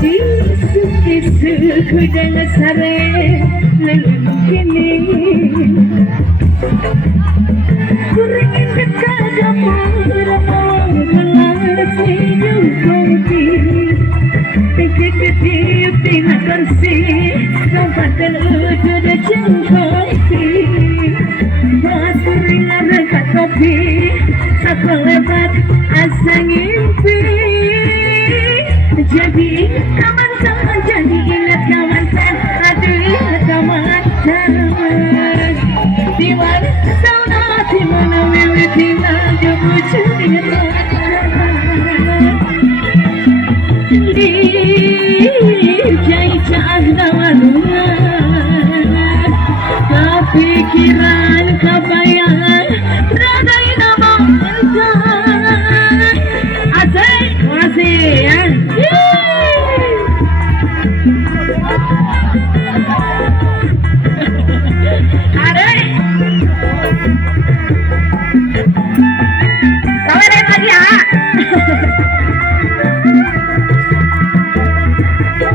Isu-isu dengan sare lelung kini kurang inget kada pangramang gelas minum kopi Pikir-pikir tinggal kursi Nampakkan udah jengkopi Bahas kuringan dekat kopi Satu lebat asa ngimpi Jadi ingat kawan-kawan Jadi ingat kawan-kawan Aduh ingat kawan-kawan Di mana sauna Di mana wiwi Di mana wujud ingat kawan-kawan Di jai-jai nawaluan Kepikiran kebayang Radai nama Mantan Asik, masih ya Aduh Kawain lagi ya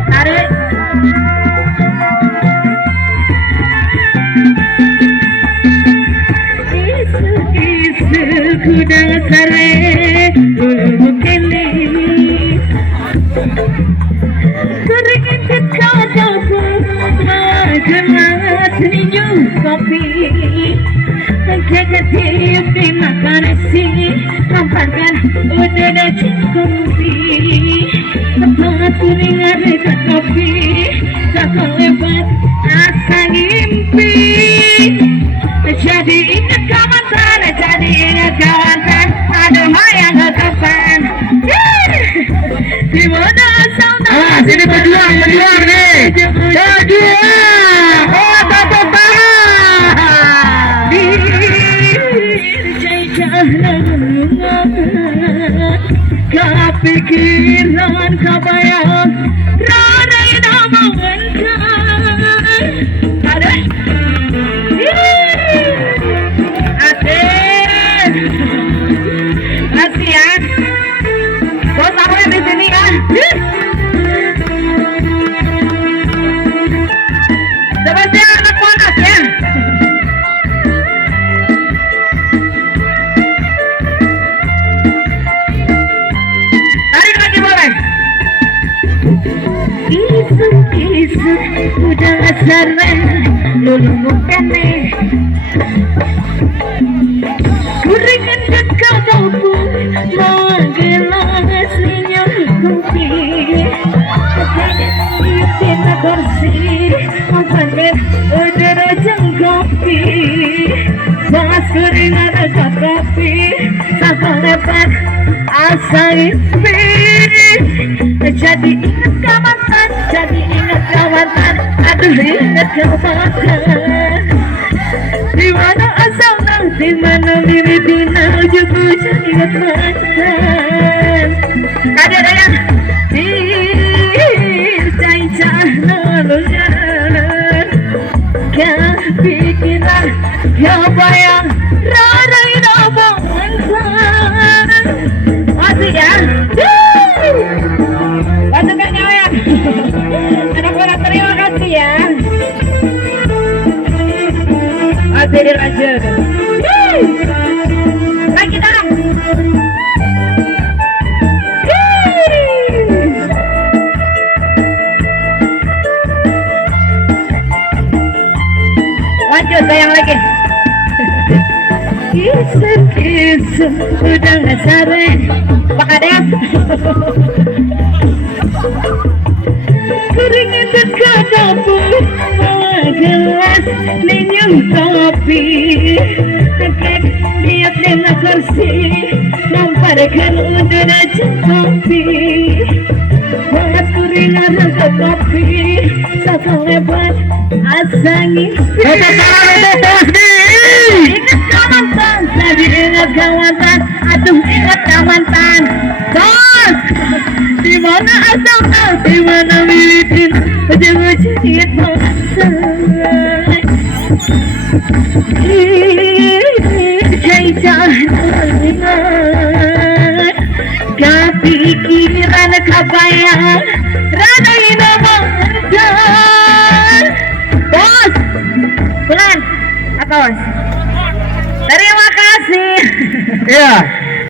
Tarik Isu-isu kudang sare Kini Keringin kadaku Gelas minum kopi Kegetip dimakan nasi Nampakkan udah cukupi Tempat kuningan dekat kopi Satu lebat asa ngimpi Jadi ingat kawan-kawan Jadi ingat kawan-kawan Aduh hayang kapan Di mana sauna Sini berjuang nih berjuang oh tepuk tangan Kepikiran kebayang Radai nama Mantan Aduh Asik Masih ya Bos aku yang di sini kan Sebenarnya anak panas ya Tarik lagi boleh Isu-isu udah sare lulung kene Kuringan dekat aku Menggelas minum kopi Tina kursi Mampakkan udah jengkopi Bahas kuringan dekat kopi Satu lebat asa ngimpi Jadi ingat kawan-kawan Jadi ingat kawan-kawan Aduh ingat kawan-kawan Di mana asalnya Di mana diri Dina ujung-ujung ingat mantan Ada yang Jai-jai nawaluan Kepikiran kebayang Radai nama Mantan Masih ya Pasukan nyawa ya Anak-anak terima kasih ya Masih dilanjut Lagi tangan Lanjut sayang lagi Isu-isu udah gak sare Pak Kades Keringin dekat dapur Gelas minum kopi Tekek lihat lena kursi Nampakkan udah cukupi Bahas kuringan dekat kopi Satu lebat asa ngimpi Ingat kawan-kawan Jadi ingat kawan-kawan Aduh ingat kawan-kawan Bos Di mana asalnya Di mana milikin Ujung-ujung ingat kawan-kawan Kepikiran kebayang Bulan, atau terima kasih. Iya.